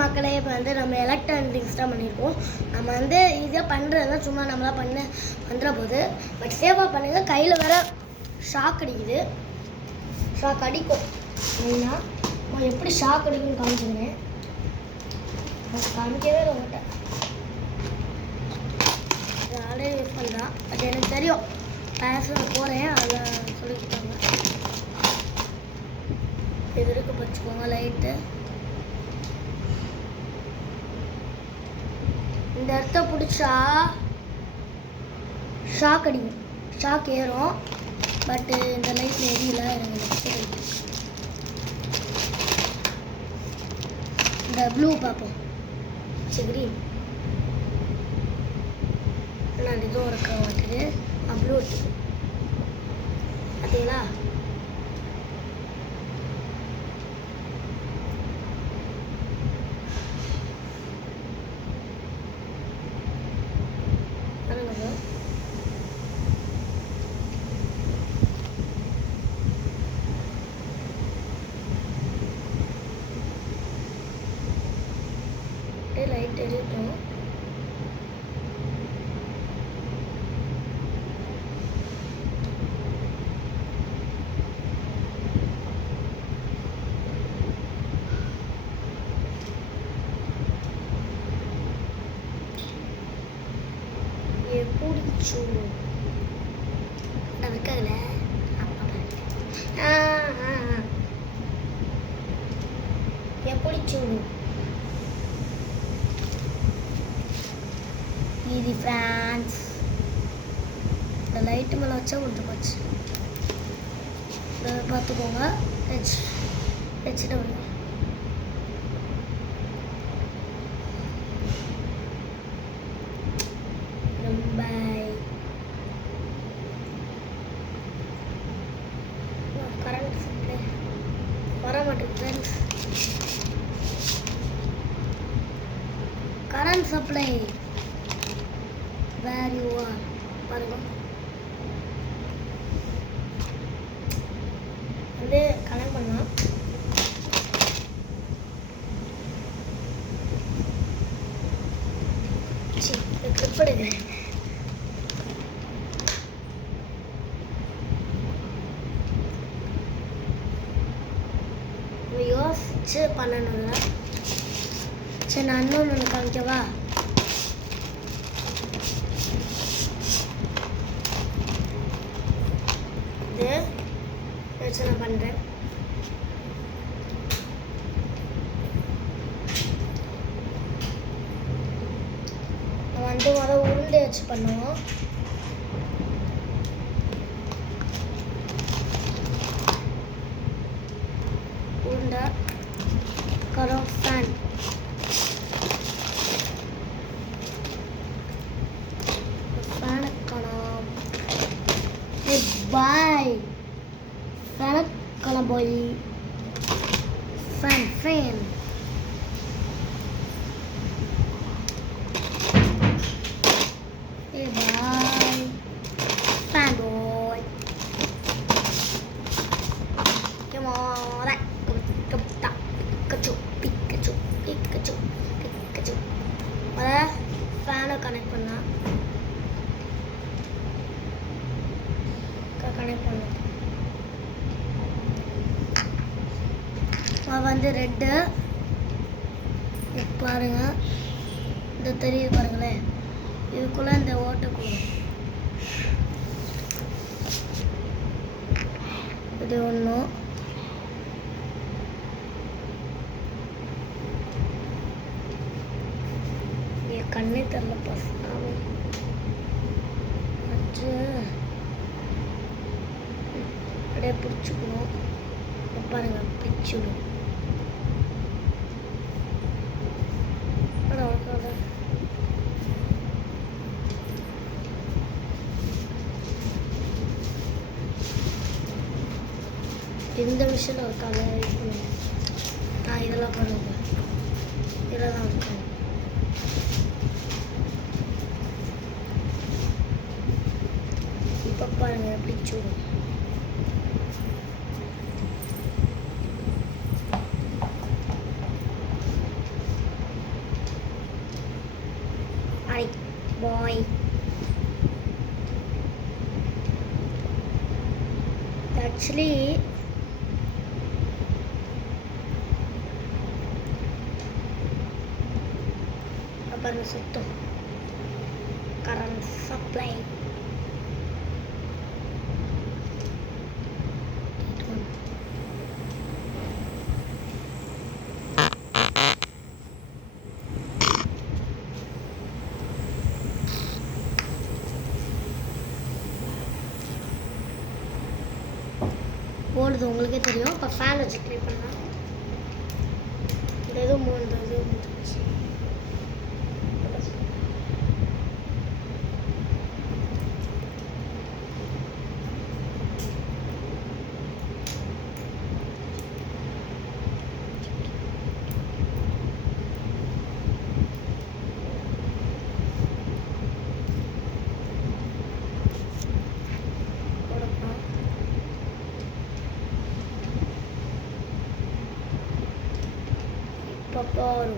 மக்களே இப்போ வந்து நம்ம எலக்ட்ரானிக்ஸ் தான் பண்ணியிருக்கோம். நம்ம வந்து ஈஸியாக பண்ணுறதுனா சும்மா நம்மளாம் வந்துட போகுது. பட் சேஃபாக பண்ணுங்கள். கையில் வேற ஷாக் அடிக்குது. ஷாக் அடிக்கும் மெயினாக. நான் எப்படி ஷாக் அடிக்கும்னு காமிச்சிருந்தேன். காமிக்கவே மாட்டேன். ஆல்ரெடி யூஸ் பண்ணுறான். அது எனக்கு தெரியும். கிளாஸில் போகிறேன், அதில் சொல்லிக்கிட்டாங்க. இது வரைக்கும் வச்சுக்கோங்க லைட்டு. இந்த இடத்த பிடிச்சா ஷாக் அடிக்கும், ஷாக் ஏறும். பட்டு இந்த லைட்டில் எரியல. இந்த ப்ளூ பார்ப்போம். கிரீன் நான் இதுவும் இருக்க மாட்டேது. ப்ளூ இருக்குது பார்த்தீங்களா? லைட் எரியட்டும். பிடிச்சு அதுக்காகல பிடிச்சு இது ஃப்ரான்ஸ். இந்த லைட்டு மேலே வச்சா விட்டு போச்சு. பார்த்துக்கோங்க. வச்சுட்டு ரொம்ப கரண்ட் சப்ளை வர மாட்டேங்குது friends. Current supply where you are பாருங்க. வந்து கனெக்ட் பண்ணலாம். கிளிப் எடுக்கிறேன். யோசிச்சு பண்ணணும்ல. சரி, நான் இன்னொன்று காமிக்கவா? இது வச்சு நான் பண்ணுறேன். வந்து உருண்டை வச்சு பண்ணுவோம். உருண்டை கரம் ஃபேன் ஃபேனுக்கான பாய் ஃபேனுக்கான பாய் ஃபேன் ஃபேன் ஃபேனை கனெக்ட் பண்ணலாம். கனெக்ட் பண்ணலாம். வந்து ரெட்டு பாருங்க. இந்த தெரியுது பாருங்களேன். இதுக்குள்ள இந்த ஓட்டுக்குள்ள இது ஒன்றும் கண்ணே தெரியல பசங்க. அப்படியே பிடிச்சிக்கணும். பாருங்க பிடிச்சிடும். இந்த விஷயம் இருக்காங்க. நான் இதெல்லாம் பாருங்க. இதெல்லாம் இருக்கும். இப்போ பாருங்க பிடிச்சிடும். பாய். ஆக்சுவலி அப்புறம் சுத்தம் கரண்ட் சப்ளை ஓடுது, உங்களுக்கே தெரியும். இப்போ ஃபேன் வச்சு க்ளீன் பண்ணலாம். இந்த இது முடிஞ்சிச்சு. Paparu.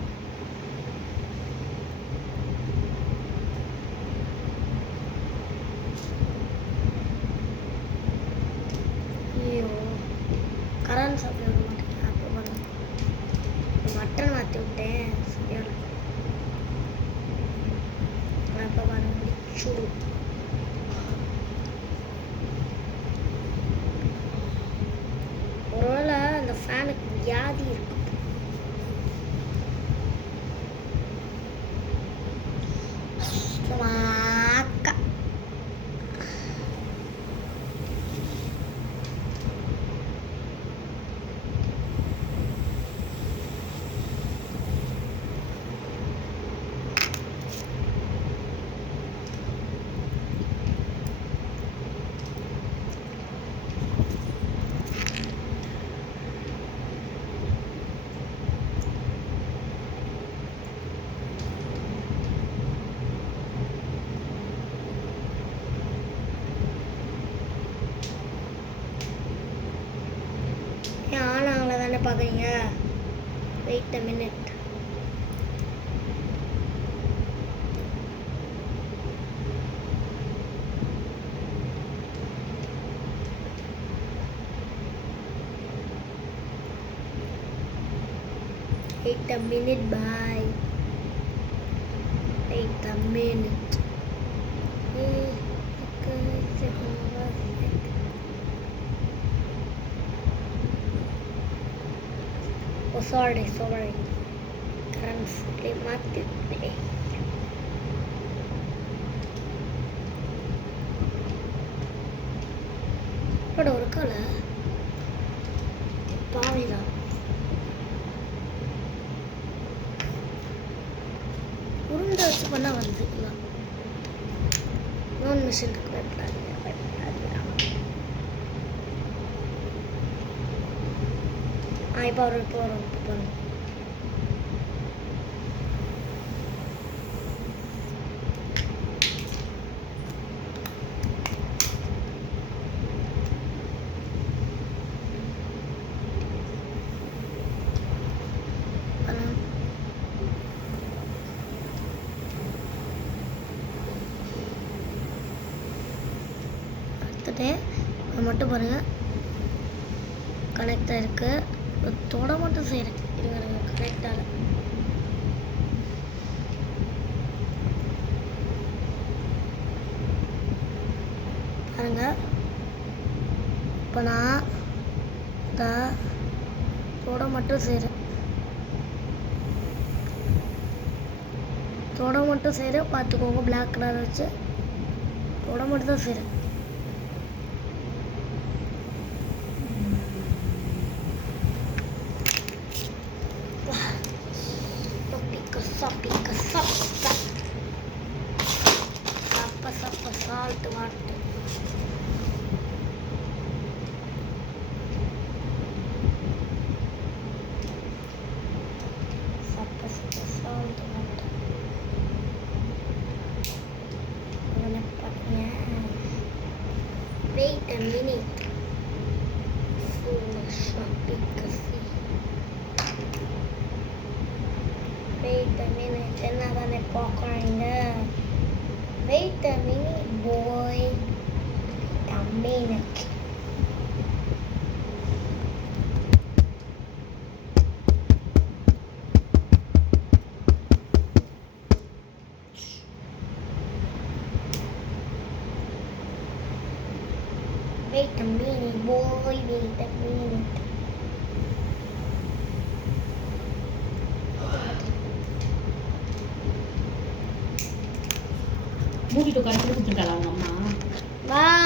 ஐயோ கரண்ட் சப்ளை விட மாட்டேன். அப்போ பாருங்க மட்டன் மாற்றி விட்டேன். சரியான அப்போ பாருங்க சுடு. ஒருவேளை அந்த ஃபேனுக்கு வியாதி இருக்கு. ஆனாங்கள தானே பார்க்குறீங்க. Wait a minute. Wait a minute, bye. Wait a minute. Oh, sorry. Currently மாத்திட்டே. பட் ஒரு கால பாவிதான் உருண்டை வச்சு பண்ணா வந்துக்கலாம். நோன் மிஷின் இருக்கு. இப்போ வரும். அடுத்தது மட்டும் பாருங்க கனெக்ட் ஆயிருக்கு. தொட மட்டும் செய்கிறேன். இருங்க கனெக்டால பாருங்க. இப்போ நான் இந்த தொட மட்டும் செய்கிறேன். பார்த்துக்கோங்க. பிளாக் கலர் வச்சு தொட மட்டும் தான் செய்கிறேன். Salt water. Salt water. Wait a minute. Wait a minute. என்னதானே பார்க்குறீங்க? Wait a minute, boy. A minute. Wait a minute, boy. Wait a minute. மூடிட்டு உட்கார கொடுத்துருக்காளா அவங்க அம்மா? Wow.